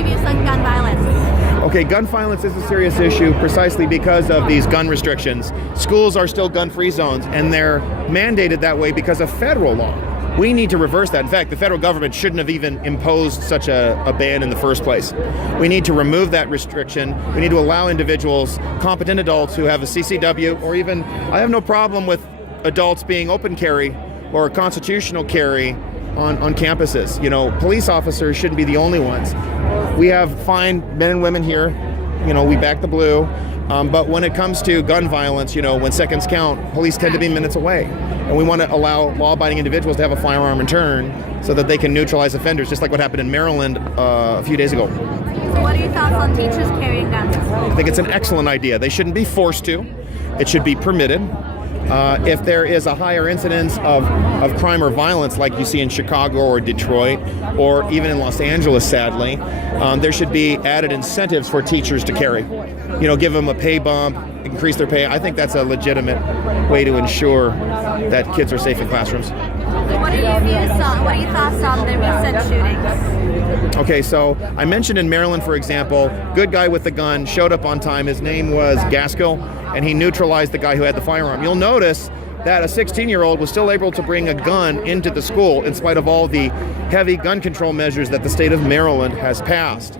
your views on gun violence? Okay, gun violence is a serious issue precisely because of these gun restrictions. Schools are still gun-free zones, and they're mandated that way because of federal law. We need to reverse that. In fact, the federal government shouldn't have even imposed such a ban in the first place. We need to remove that restriction. We need to allow individuals, competent adults who have a CCW, or even, I have no problem with adults being open carry or constitutional carry on campuses. You know, police officers shouldn't be the only ones. We have fine men and women here. You know, we back the blue. But when it comes to gun violence, you know, when seconds count, police tend to be minutes away. And we want to allow law-abiding individuals to have a firearm return so that they can neutralize offenders, just like what happened in Maryland a few days ago. So what are your thoughts on teachers carrying guns? I think it's an excellent idea. They shouldn't be forced to. It should be permitted. If there is a higher incidence of crime or violence like you see in Chicago or Detroit or even in Los Angeles, sadly, there should be added incentives for teachers to carry. You know, give them a pay bump, increase their pay. I think that's a legitimate way to ensure that kids are safe in classrooms. What are your views on, what are your thoughts on the recent shootings? Okay, so I mentioned in Maryland, for example, good guy with the gun showed up on time. His name was Gaskill, and he neutralized the guy who had the firearm. You'll notice that a 16-year-old was still able to bring a gun into the school in spite of all the heavy gun control measures that the state of Maryland has passed.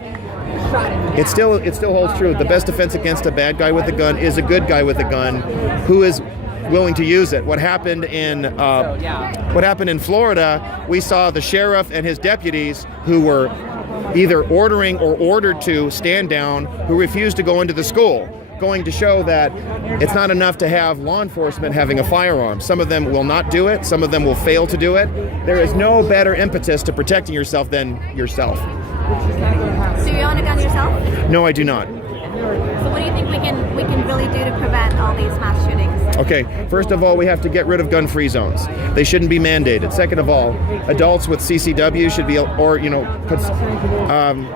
It still holds true. The best defense against a bad guy with a gun is a good guy with a gun who is willing to use it. What happened in Florida, we saw the sheriff and his deputies who were either ordering or ordered to stand down, who refused to go into the school, going to show that it's not enough to have law enforcement having a firearm. Some of them will not do it. Some of them will fail to do it. There is no better impetus to protecting yourself than yourself. Do you own a gun yourself? No, I do not. So what do you think we can really do to prevent all these mass shootings? Okay, first of all, we have to get rid of gun-free zones. They shouldn't be mandated. Second of all, adults with CCW should be, or, you know,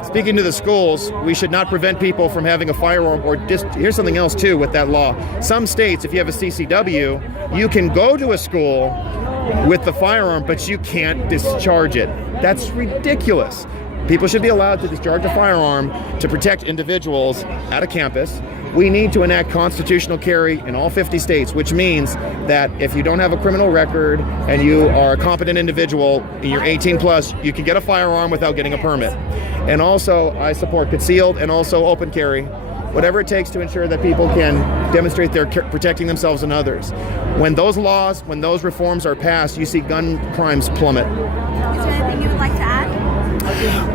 speaking to the schools, we should not prevent people from having a firearm, or here's something else too with that law. Some states, if you have a CCW, you can go to a school with the firearm, but you can't discharge it. That's ridiculous. People should be allowed to discharge a firearm to protect individuals at a campus. We need to enact constitutional carry in all 50 states, which means that if you don't have a criminal record and you are a competent individual and you're 18 plus, you can get a firearm without getting a permit. And also, I support concealed and also open carry, whatever it takes to ensure that people can demonstrate they're protecting themselves and others. When those laws, when those reforms are passed, you see gun crimes plummet. Is there anything you would like to add?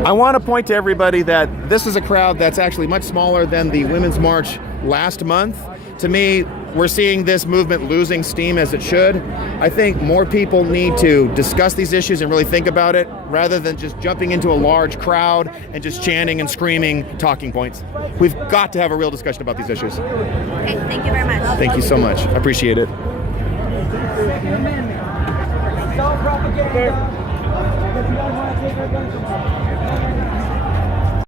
I want to point to everybody that this is a crowd that's actually much smaller than the Women's March last month. To me, we're seeing this movement losing steam as it should. I think more people need to discuss these issues and really think about it rather than just jumping into a large crowd and just chanting and screaming talking points. We've got to have a real discussion about these issues. Okay, thank you very much. Thank you so much. I appreciate it. Don't propagate.